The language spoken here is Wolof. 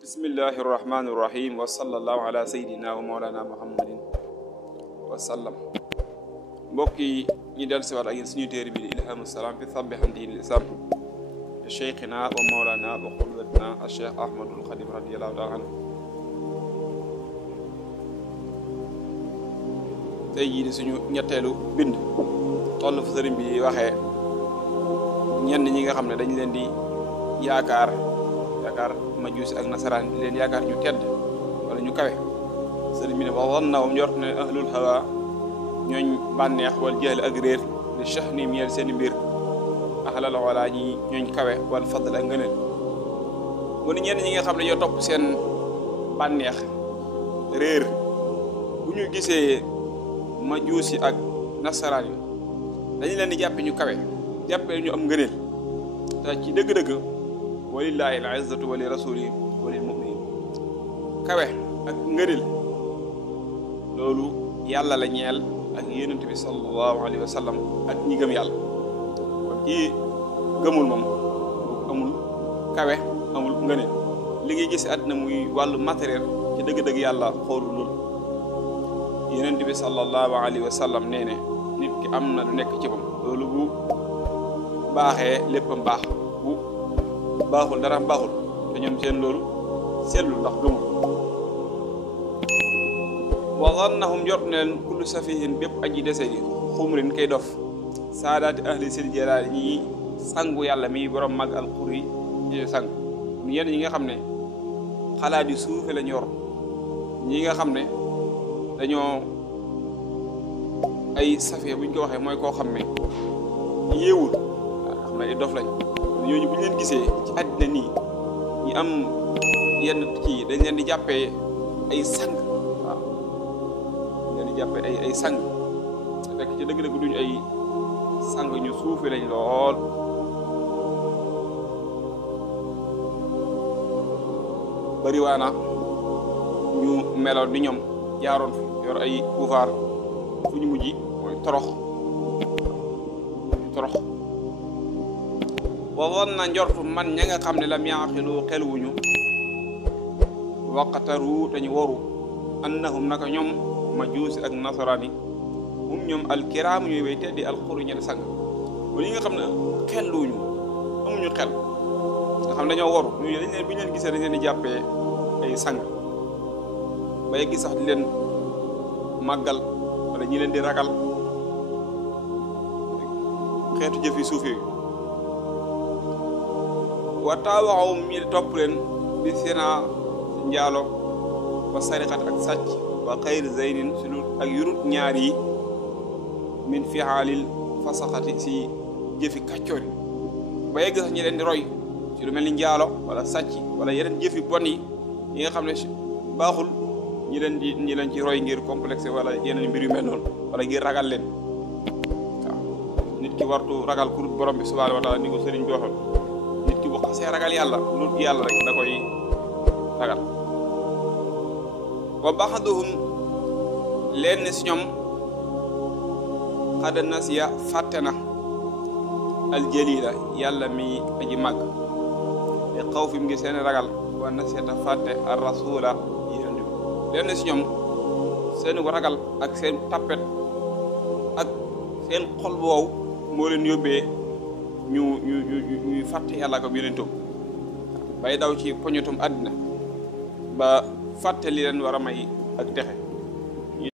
bismillahi irrahmani irrahim wa sallallahu ala sayidina wa mawlana muhammadin wa sallam. mbokk yi ñu del siwaat ak yéen suñu téere bi di ilhamu salaam fi sabbi xam diinil islam cheikhina wa mawlana wa qudwatina a cheikh ahmadul xadim radiallahu taala anhu. tey jii di suñu ñetteelu bind toll fu sëriñ bi waxee ñenn ñi nga xam ne dañ leen di yaakaar majuusi ak nasaraan di leen yaakaar ñu tedd wala ñu kawe. sëriñ bi ne wa wannahum njort ne ahlul hawa ñooñ bànneex wal jahl ak réer li shahni miel seeni mbir ahlal wala ñi ñooñ kawe wal fadl ak ngëneel. mu ne ñenn ñi nga xam ne ñoo topp seen bànneex réer bu ñu gisee majuusi ak nasaraan yi dañu leen di jàppe ñu kawe jàppe ñu am ngëneel te ci dëgg-dëgg walillahi al izzatu wa li rasuli wa lil mu'minin. kawe ak ngëneel loolu yàlla la ñeel ak yonent bi sallallahu alayhi wa sallam ak ñi gëm yàlla. kon kii gëmul moom amul kawe amul ngëneel li ngay gis àddina muy wàllu matériel ci dëgg-dëgg yàlla xoolul loolu. yonent bi sallallahu alayhi wa sallam nee ne nit ki am na lu nekk ci moom loolu bu baaxee léppam baax bu baaxul dara baaxul te ñoom seen loolu seetlu ndax gëmul. wa zannahum jot ne leen kullu safihin bépp aji dese gi xumrin kay dof saadaati ahli sil jalaal ñi sangu yàlla mi borom mag al xuri ñi sang ñu yenn ñi nga xam ne xalaat yi suufe lañ yor ñi nga xam ne dañoo ay safiya buñ ko waxee mooy koo xam ne yéewul xam ne ay dof lañ ñooñu bu ñu leen gisee ci àddina nii ñi am yenn kii dañ leen di jàppee ay sang waaw dañ leen di jàppee ay sang fekk ci dëgg-dëgg duñu ay sang ñu suufe lañ lool. bariwaana ñu meloon ni ñoom jaaroon fi yor ay pouvoir fu ñu mujj mooy torox wa won na njortu man ña nga xam ne lam yaaqilu xel wuñu waqataru te ñu waru annahum naka ñoom majuusi ak nasaraan yi hum ñoom alkiraam ñuy way teddi alxuru ñel sang wala ñi nga xam ne xel wuñu amuñu xel nga xam ne dañoo waru ñu dañ leen bu ñu leen gisee dañ leen di jàppee ay sang bay gis sax di leen màggal wala ñi leen di ragal xeetu jëf yi suuf yooyu. wa taawaxawum ñi topp leen bi sina njaalo wa sarixat ak sàcc wa xayr zaynin si lu ak yurut ñaar yi min fixaalil fasaxati si jëfi kàccoor yi ba yegg sax ñi leen di roy si lu mel ni njaalo wala sàcc wala yeneen jëfi bon yi nga xam ne baaxul ñi leen ci roy ngir complexe wala yeneen mbir yu mel noonu wala ngir ragal leen. waaw nit ki wartu ragal ku borom bi subhanahu wa taala ni ko sëriñ bi waxoon nit ki bu xasee ragal yàlla lu yàlla rek da koy ragal. wa baxaduhum leen si ñoom xada nasiya fàtte na aljalila yàlla mi aji màgg te xaw fi mu ngi seen ragal wa nasiyata fàtte ar rasula leen si ñoom seen ko ragal ak seen tappet ak seen xol boobu moo leen yóbbee ñuy fàtte yàlla ak yonentam bay daw ci poñetum àddina ba fàtte li leen war a may ak texe.